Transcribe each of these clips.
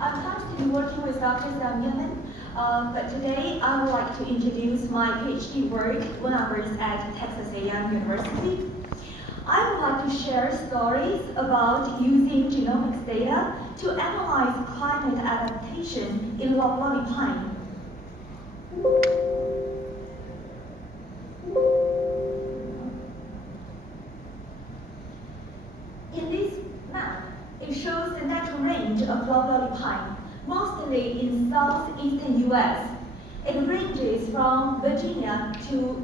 I'm constantly working with Dr. Sam Yemen, but today I would like to introduce my PhD work when I was at Texas A&M University. I would like to share stories about using genomics data to analyze climate adaptation in loblolly pine. In this map, it shows the natural range of loblolly pine, mostly in southeastern U.S. It ranges from Virginia to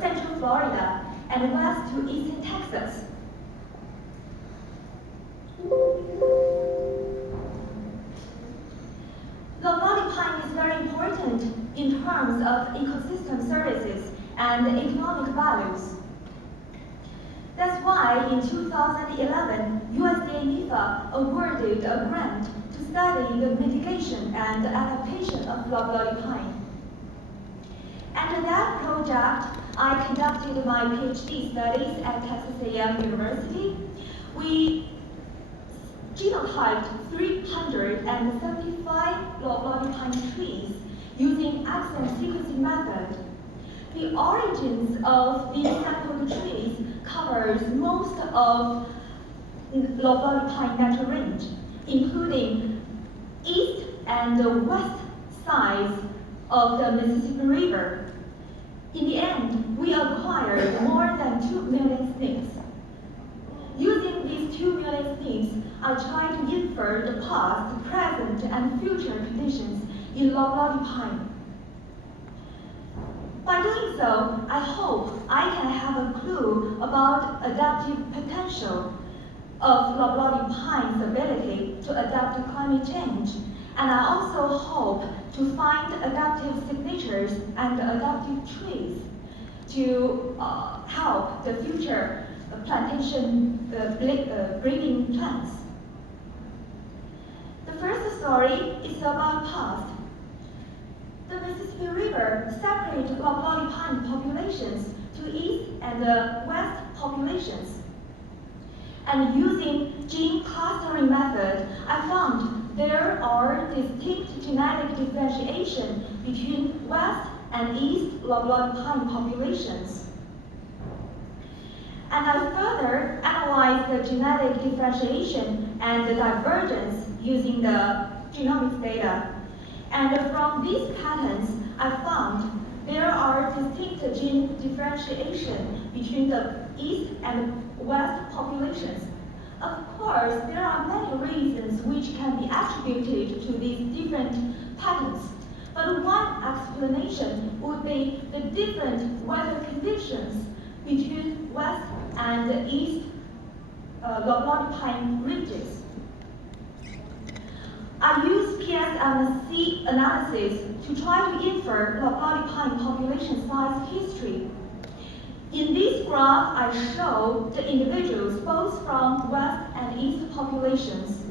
central Florida and west to eastern Texas. Loblolly pine is very important in terms of ecosystem services and economic values. That's why in 2011, USDA NIFA awarded a grant to study the mitigation and adaptation of loblolly pine. Under that project, I conducted my PhD studies at Texas A&M University. We genotyped 375 loblolly pine trees using exome sequencing method. The origins of these sampled trees covers most of loblolly pine natural range, including east and west sides of the Mississippi River. In the end, we acquired more than 2 million SNPs. Using these 2 million SNPs, I tried to infer the past, present, and future conditions in loblolly pine. By doing so, I hope I can have a clue about adaptive potential of loblolly pine's ability to adapt to climate change. And I also hope to find adaptive signatures and adaptive trees to help the future plantation breeding plants. The first story is about past. The Mississippi River separates loblolly pine populations to east and west populations. And using gene clustering method, I found there are distinct genetic differentiation between west and east loblolly pine populations. And I further analyzed the genetic differentiation and the divergence using the genomics data. And from these patterns, I found there are distinct gene differentiation between the east and west populations. Of course, there are many reasons which can be attributed to these different patterns. But one explanation would be the different weather conditions between west and east loblolly pine ridges. I use PSMC analysis to try to infer loblolly pine population size history. In this graph, I show the individuals both from west and east populations.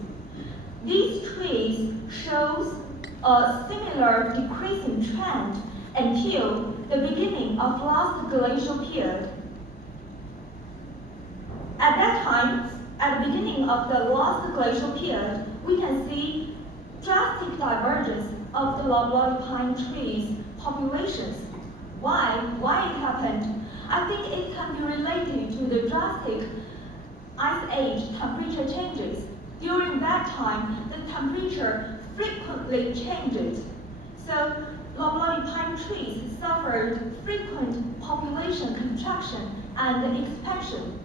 These trees shows a similar decreasing trend until the beginning of last glacial period. At that time, at the beginning of the last glacial period, we can see drastic divergence of the loblolly pine trees populations. Why it happened? I think it can be related to the drastic ice age temperature changes. During that time, the temperature frequently changes. So loblolly pine trees suffered frequent population contraction and expansion.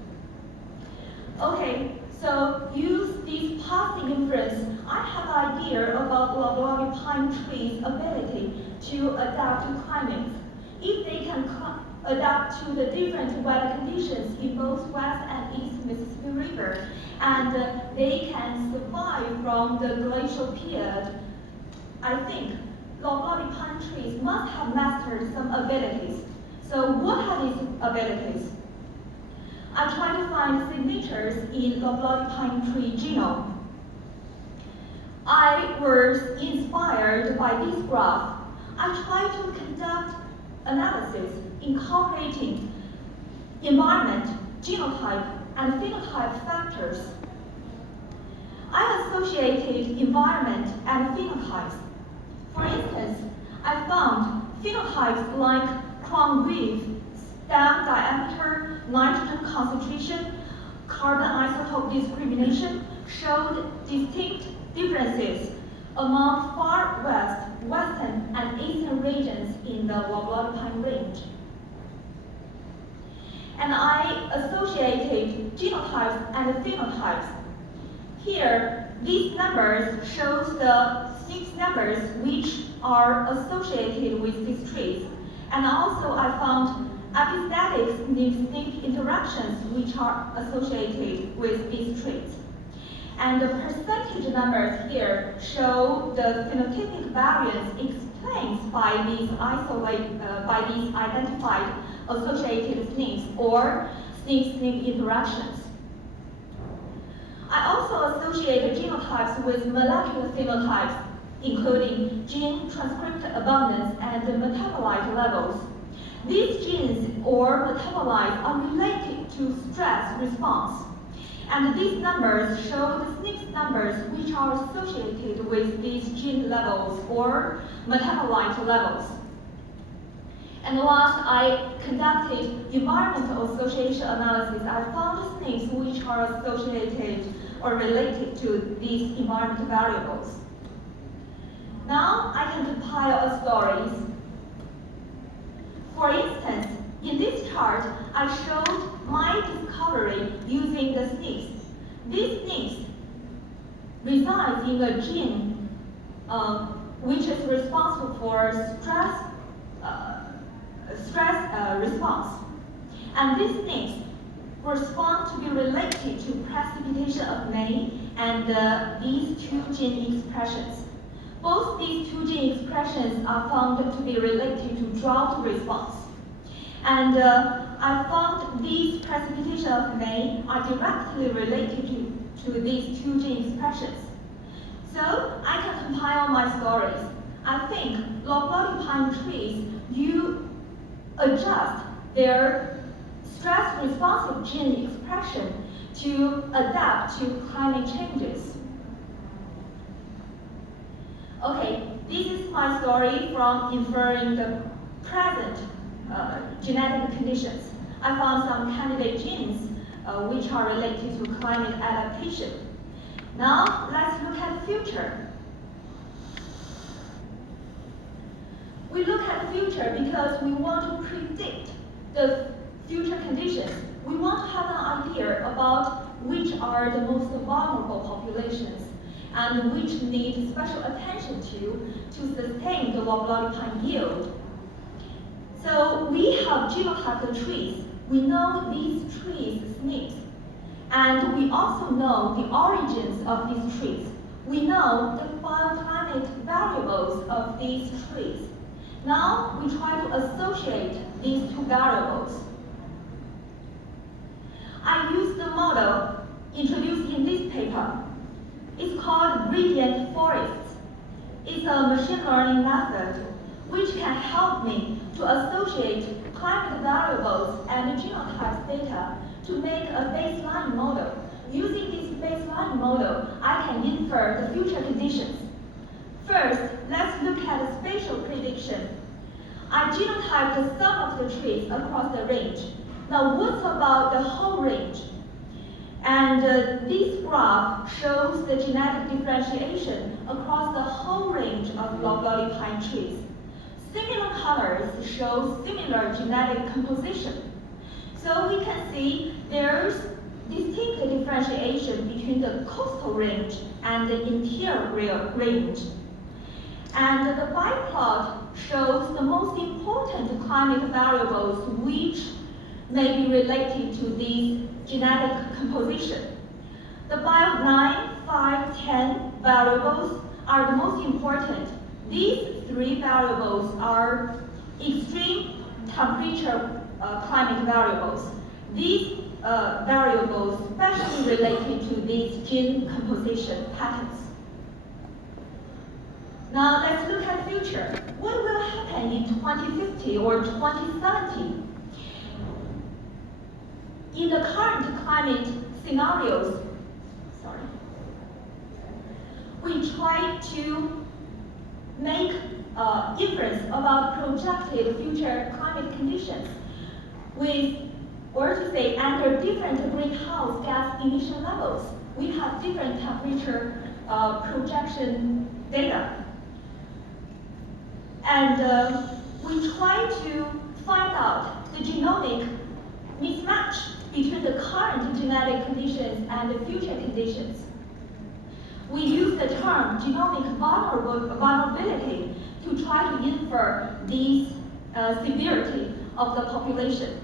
Okay, so use this past inference, I have an idea about loblolly pine trees' ability to adapt to climates. If they can adapt to the different weather conditions in both west and east Mississippi River, and they can survive from the glacial period, I think loblolly pine trees must have mastered some abilities. So what are these abilities? I try to find signatures in loblolly pine tree genome. I was inspired by this graph. I tried to conduct analysis incorporating environment, genotype, and phenotype factors. I associated environment and phenotypes. For instance, I found phenotypes like crown width, stem diameter, nitrogen concentration, carbon isotope discrimination showed distinct differences among far west, western, and eastern regions in the loblolly pine range. And I associated genotypes and phenotypes. Here, these numbers shows the SNPs numbers which are associated with these traits. And also I found epistatic SNP interactions which are associated with these traits. And the percentage numbers here show the phenotypic variance explained by these identified associated SNPs or SNP interactions. I also associated genotypes with molecular phenotypes, including gene transcript abundance and metabolite levels. These genes or metabolites are related to stress response. And these numbers show the SNP numbers which are associated with these gene levels or metabolite levels. And last, I conducted environmental association analysis. I found SNPs which are associated or related to these environmental variables. Now I can compile stories. For instance, in this chart, I showed my discovery using the SNPs. These SNPs reside in a gene which is responsible for stress response. And these SNPs respond to be related to precipitation of May and these two gene expressions. Both these two gene expressions are found to be related to drought response. And I found these precipitation of May are directly related to these two gene expressions. So I can compile my stories. I think loblolly pine trees, you adjust their stress responsive gene expression to adapt to climate changes. Okay, this is my story from inferring the present genetic conditions. I found some candidate genes which are related to climate adaptation. Now, let's look at the future. We look at the future because we want to predict the future conditions. We want to have an idea about which are the most vulnerable populations and which need special attention to sustain the loblolly pine yield. So we have genotyped trees. We know these trees' SNPs. And we also know the origins of these trees. We know the bioclimate variables of these trees. Now we try to associate these two variables. I used the model introduced in this paper. It's called gradient forests. It's a machine learning method which can help me to associate climate variables and genotypes data to make a baseline model. Using this baseline model, I can infer the future conditions. First, let's look at the spatial prediction. I genotyped the sum of the trees across the range. Now, what's about the whole range? And this graph shows the genetic differentiation across the whole range of loblolly pine trees. Similar colors show similar genetic composition. So we can see there's distinct differentiation between the coastal range and the interior range. And the biplot shows the most important climate variables which may be related to these genetic composition. The bio 9, 5, 10 variables are the most important. These three variables are extreme temperature climate variables. These variables specially related to these gene composition patterns. Now let's look at the future. What will happen in 2050 or 2070? In the current climate scenarios, we try to make inference about projected future climate conditions with, or to say, under different greenhouse gas emission levels. We have different temperature projection data. And we try to find out the genomic mismatch between the current genetic conditions and the future conditions. We use the term genomic vulnerability to try to infer the severity of the population.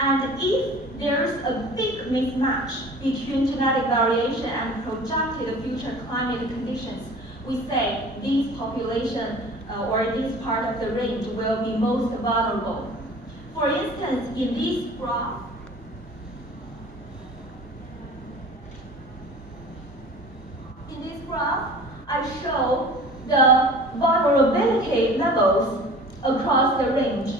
And if there's a big mismatch between genetic variation and projected future climate conditions, we say this population or this part of the range will be most vulnerable. For instance, in this graph, I show the vulnerability levels across the range.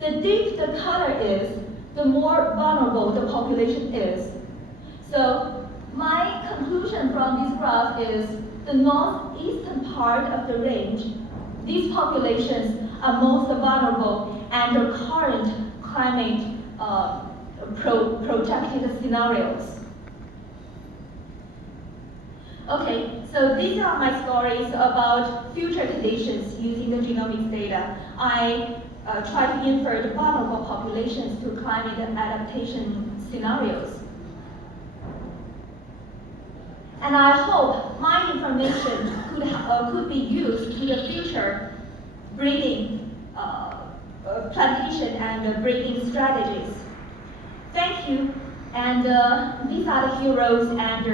The deeper the color is, the more vulnerable the population is. So my conclusion from this graph is the northeastern part of the range, these populations are most vulnerable under current climate projected scenarios. Okay, so these are my stories about future conditions using the genomics data. I try to infer the vulnerable populations to climate adaptation scenarios. And I hope my information could be used in the future breeding, plantation and breeding strategies. Thank you. And these are the heroes and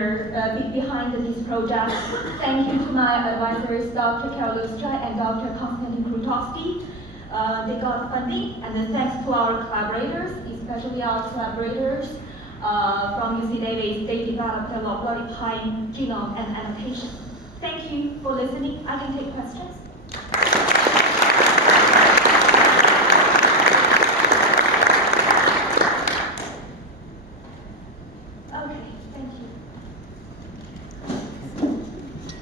behind this project. Thank you to my advisors, Dr. Carol Lustra and Dr. Konstantin Krutowski. They got funding, and then thanks to our collaborators, especially our collaborators from UC Davis. They developed a loblolly pine genome and adaptation. Thank you for listening. I can take questions.